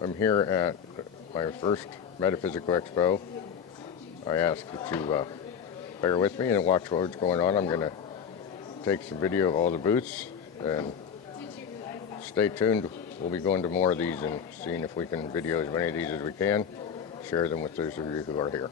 I'm here at my first Metaphysical Expo. I ask that you bear with me and watch what's going on. I'm going to take some video of all the booths, and stay tuned. We'll be going to more of these and seeing if we can video as many of these as we can, share them with those of you who are here.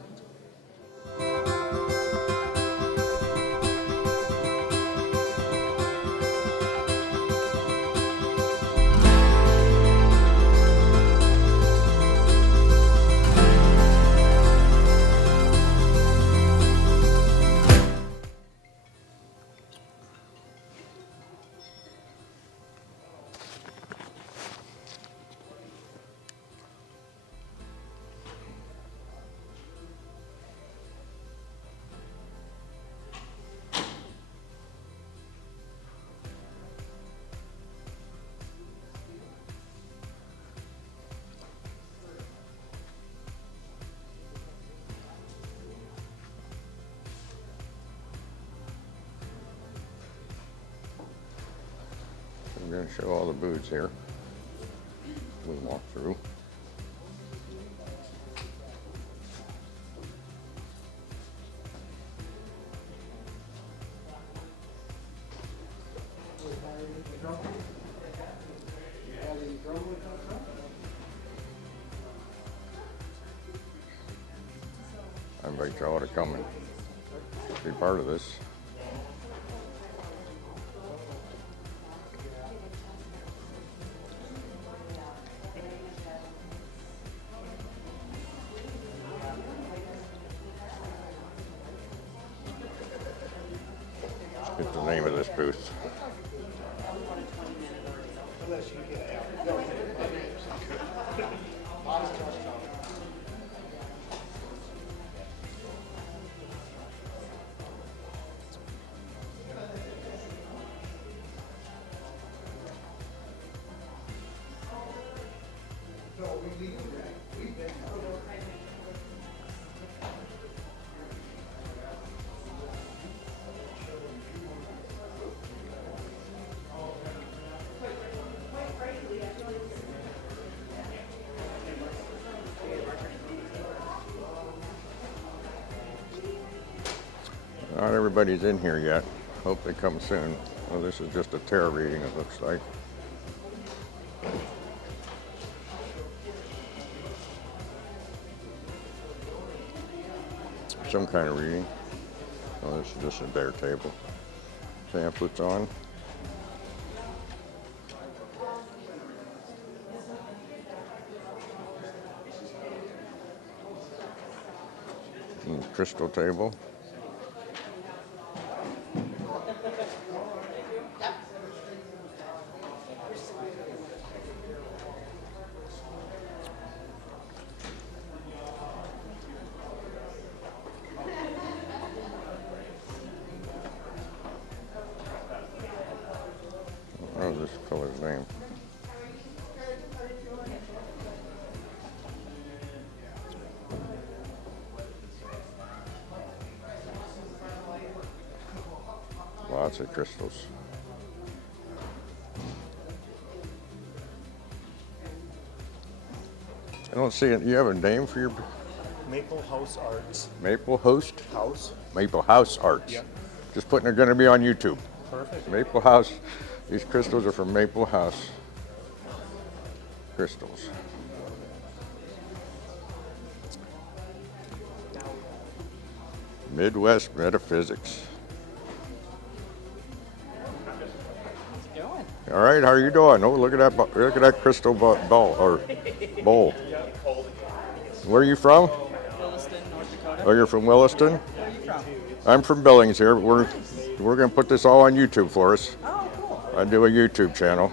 I'm going to show all the booths here. We walk through. I invite y'all to come and be part of this. Get the name of this booth. Not everybody's in here yet. Hope they come soon. Well, this is just a tarot reading, it looks like. Some kind of reading. Oh, this is just a bare table. Pamphlets on. Crystal table. Oh, this color's name. Lots of crystals. I don't see it. You have a name for your Maple House Arts. Maple Host? House? Maple House Arts. Yep. Just putting it going to be on YouTube. Perfect. Maple House. These crystals are from Maple House Crystals. Midwest Metaphysics. All right, how are you doing? Oh, look at that! Look at that crystal ball or bowl. Where are you from? Williston, North Dakota. Oh, you're from Williston. Where are you from? I'm from Billings here. We're going to put this all on YouTube for us. Oh, cool. I do a YouTube channel.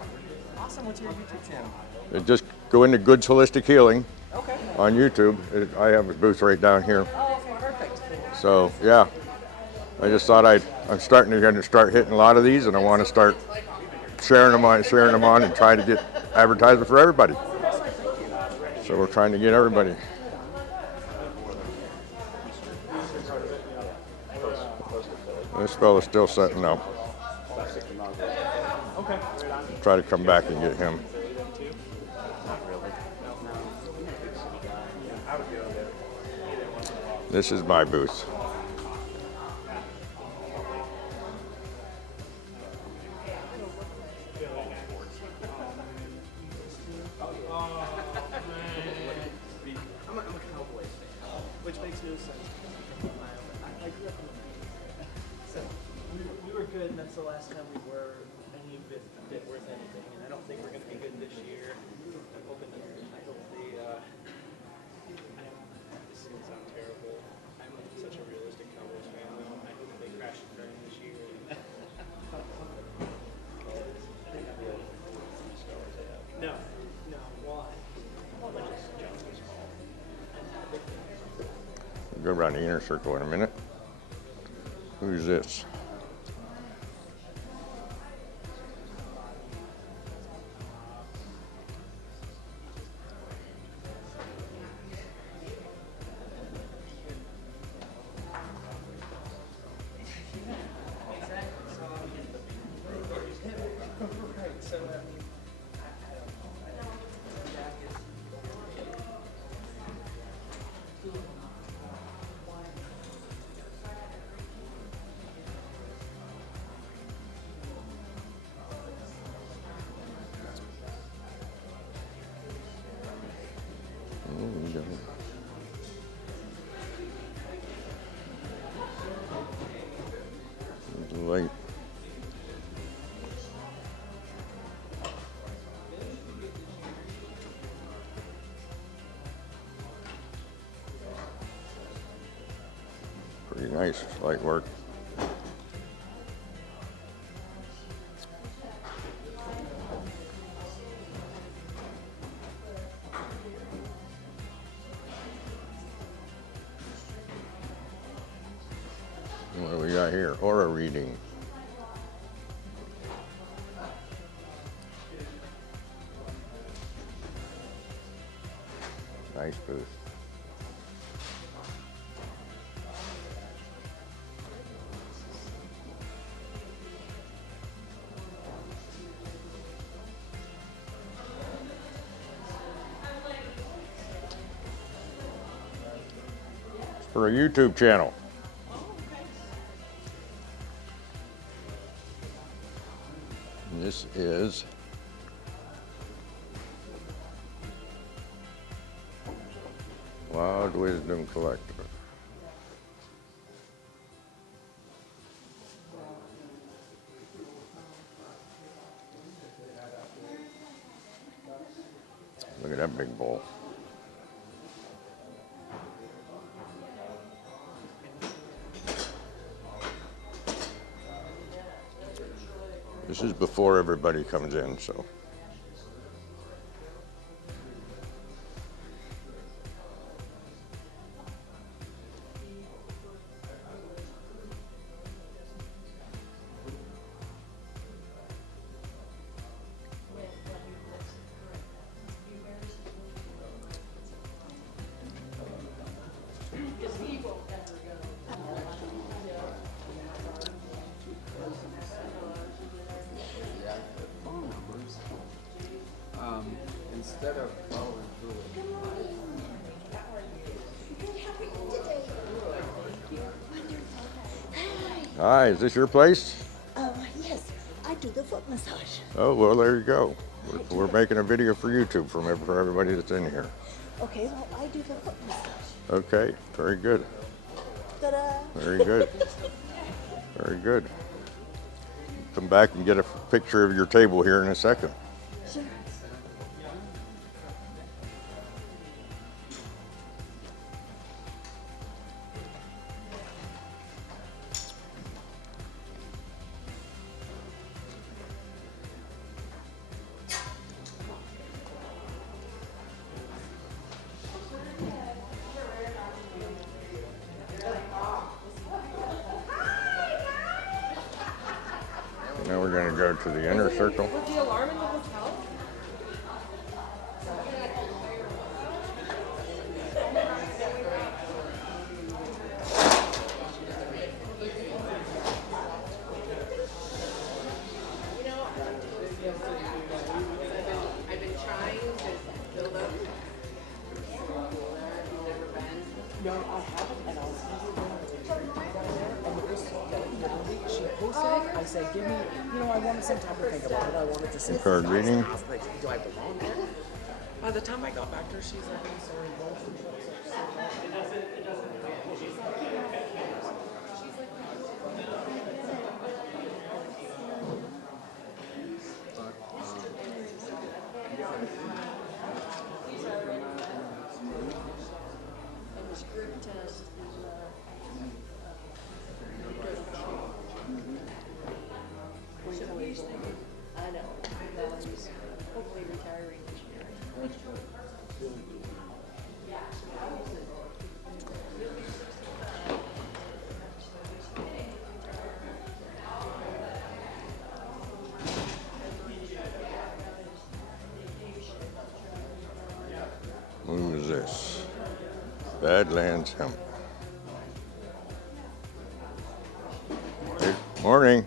Awesome. What's your YouTube channel? Just go into Goods Holistic Healing Okay. on YouTube. I have a booth right down here. Oh, okay, perfect. So yeah, I just thought I'm starting to start hitting a lot of these, and I want to start sharing them on, and try to get advertisement for everybody. So we're trying to get everybody. This fella's still setting up. Okay. Try to come back and get him. This is my booth. I'm a Cowboys fan, which makes no sense. I grew up in the 90s. So we were good, and that's the last time we were any bit worth anything. And I don't think we're going to be good this year. I'm hoping that this is going to sound terrible. I'm such a realistic Cowboys fan, though. I hope they crash and burn this year. No. Why? Go around the inner circle in a minute. Who's this? Late. Pretty nice light work. What do we got here? Aura reading. Nice booth. It's for a YouTube channel. This is Wild Wisdom Collective. Look at that big bowl. This is before everybody comes in, so. Instead of following through. Hi, is this your place? Yes, I do the foot massage. Oh, well, there you go. We're making a video for YouTube for everybody that's in here. Okay, well, I do the foot massage. Okay, very good. Ta-da! Very good. Very good. Come back and get a picture of your table here in a second. Sure. Now we're going to go to the inner circle. Was the alarm in the hotel? I've been trying to build up. Never been. No, I haven't, and I said, give me, I wanted some time to think about it. I wanted to sit Card reading. I was like, do I belong there? By the time I got back to her, she's like, I'm sorry, I know. He's hopefully retiring this year. Who is this? Badlands hemp. Good morning.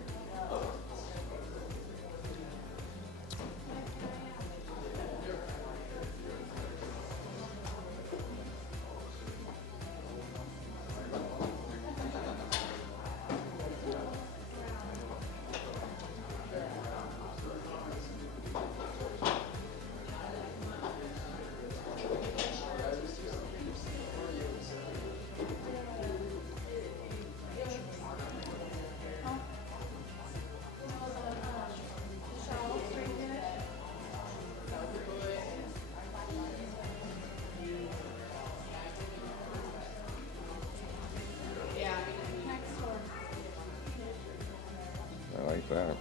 I like that.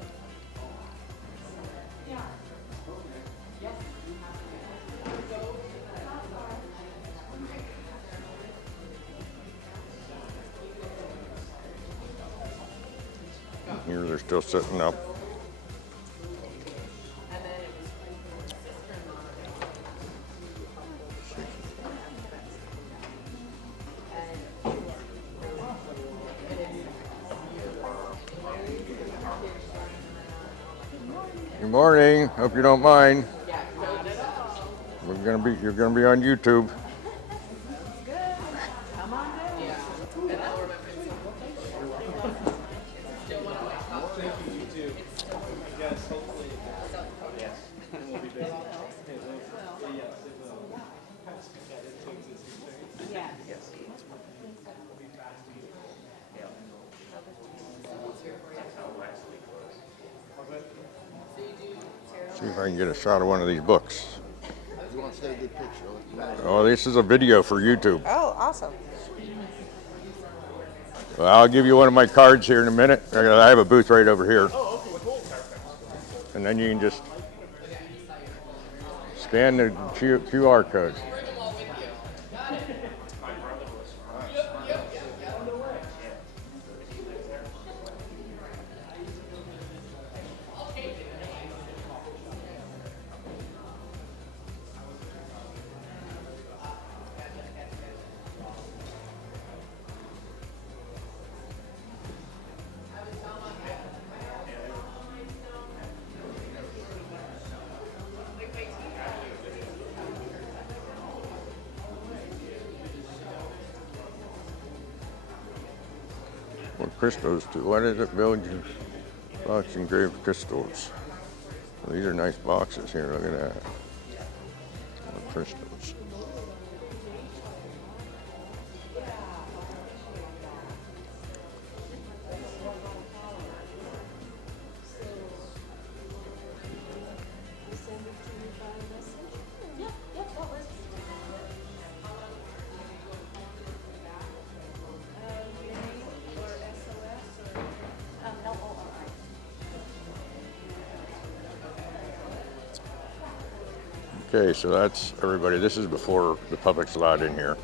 Here they're still sitting up. Good morning. Hope you don't mind. You're gonna be on YouTube. See if I can get a shot of one of these books. You want to take a good picture? Oh, this is a video for YouTube. Oh, awesome. Well, I'll give you one of my cards here in a minute. I have a booth right over here. And then you can just scan the QR code. What crystals do? What is it? Belgian box engraved crystals. Well, these are nice boxes here. Look at that. More crystals. Okay, so that's everybody. This is before the public's allowed in here.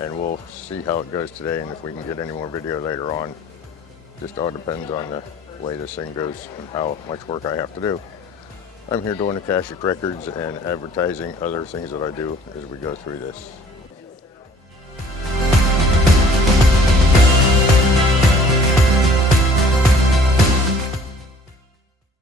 And we'll see how it goes today and if we can get any more video later on. Just all depends on the way this thing goes and how much work I have to do. I'm here doing Akashic Records and advertising other things that I do as we go through this.